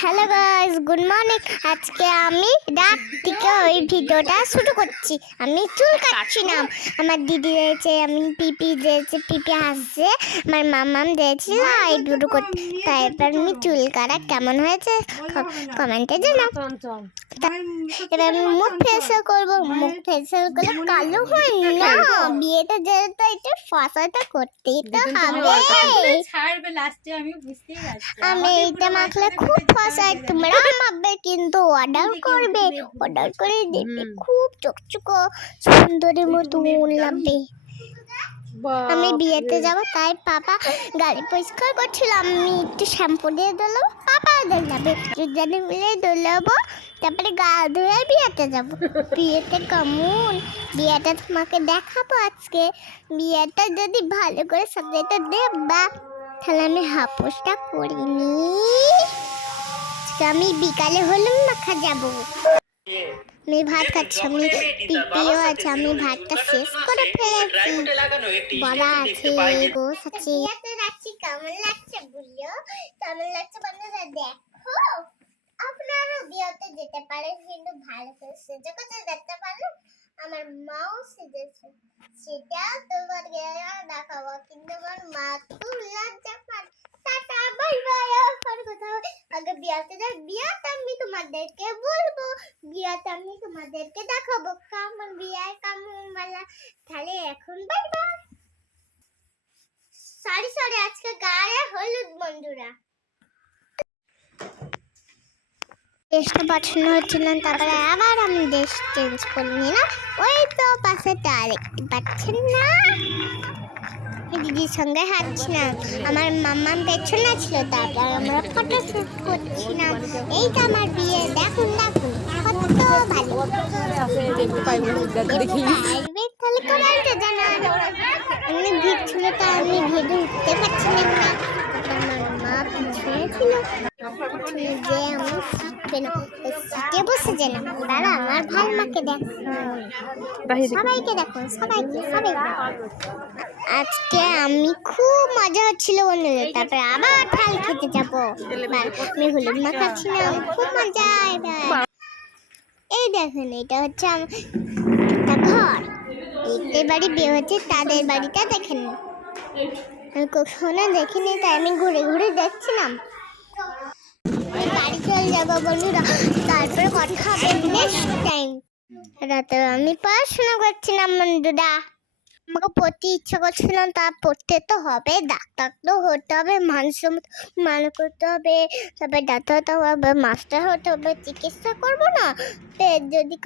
Hello guys, good morning. আজকে আমি রাত থেকে ওই ভিডিওটা শুরু করছি। আমি চুল কাটছিলাম। আমার দিদি দিয়েছে, আমি পিপি দিয়েছে, পিপি হাসছে, আমার মামাম দিয়েছিল আইব্রো করতে। তাই এবার আমি চুল কাটা কেমন হয়েছে কমেন্টে জানাও। এবার আমি মুখ ফেসিয়াল করবো। মুখ ফেসিয়াল করলে কালো হয় না, বিয়েতে যেহেতু এটা ফসাটা করতেই তো হবে। আমি এইটা মাখলে খুব ফসাই, তোমরা মাখবে কিন্তু অর্ডার করবে, অর্ডার করে দেবে, খুব চকচকো সুন্দরের মতো লাগবে। আমি বিয়েতে যাব, তাই পাপা গাড়ি পরিষ্কার করছিল, আমি একটু শ্যাম্পু দিয়ে দিলাম, পাপা দোলাবে, দুজনে মিলে দোলাবো, তারপরে গা ধুয়ে বিয়েতে যাব। বিয়েতে কেমন, বিয়েটা তোমাকে দেখাবো আজকে। বিয়েটা যদি ভালো করে সাজাতে দেবা তাহলে আমি হাপুসটা করিনি। আমি বিকালে হলুম মাখা যাব। আমি ভাত খাচ্ছি, আমি পিপিও আছে, আমি ভাতটা শেষ করে ফেলেছি, বড়া আছে, গোস আছে। কেমন লাগছে বুঝলো, কেমন লাগছে বন্ধুরা দেখো। আপনারও বিয়েতে যেতে পারেন, কিন্তু ভালো করে সেজে কথা দেখতে পারেন। আমার মাও সেজেছে, সেটা তোমাকে দেখাবো, কিন্তু আমার মা খুব লজ্জা পায়। টাটা বাই বাই, আর কোথাও আগে বিয়েতে যাই, বিয়েতে আমি তোমাদেরকে বলবো, বিয়েতে আমি তোমাদেরকে দেখাবো কেমন বিয়ে কেমন বেলা। তাহলে এখন বাই বাই। সরি আজকে গায়ে হলুদ বন্ধুরা। দেশটা পছন্দ হচ্ছিল না, তারপরে আবার আমি দেশ চেঞ্জ করে নিলাম। ওই তো পাশে দেখতে পাচ্ছেন না, দিদির সঙ্গে হাঁটছিলাম, আমার মাম্মা পেছনে ছিল, তারপর আমরা ফটো শুট করছিলাম। এইটা আমার বিয়ে, দেখুন দেখুন কত ভালো। তাহলে কমেন্টে জানান। এমনি ভিড় ছিল, তা আমি ভিড়ে উঠতে পারছিলাম না, আমার মা পিছনে ছিল, পিছনে যে আমি শিখবে না, সিটে বসে যে না। দাঁড়া, আমার ভাই মাকে দেখুন, সবাইকে দেখুন, সবাইকে। আজকে আমি খুব মজা হচ্ছিল বন্ধুদের, তারপরে আবার ঠাল খেতে যাবো। আমি হলুদ মাখাচ্ছিলাম, খুব মজা। এই দেখেন, এটা হচ্ছে একটা ঘর, এদের বাড়ি বিয়ে হচ্ছে, তাদের বাড়িটা দেখেন, আমি কখনো দেখিনি, তাই আমি ঘুরে ঘুরে দেখছিলাম। বাড়ি চলে যাবো বন্ধুরা, তারপরে কথা হবে নেক্সট টাইম। রাতে আমি পড়াশোনা করছিলাম বন্ধুরা, আমাকে পড়তে ইচ্ছা করছিলাম, তা পড়তে তো হবে, ডাক্তার তো হতে হবে, মানুষ করতে হবে, তারপরে ডাক্তার হতে হবে, মাস্টার হতে হবে, চিকিৎসা করবো না যদি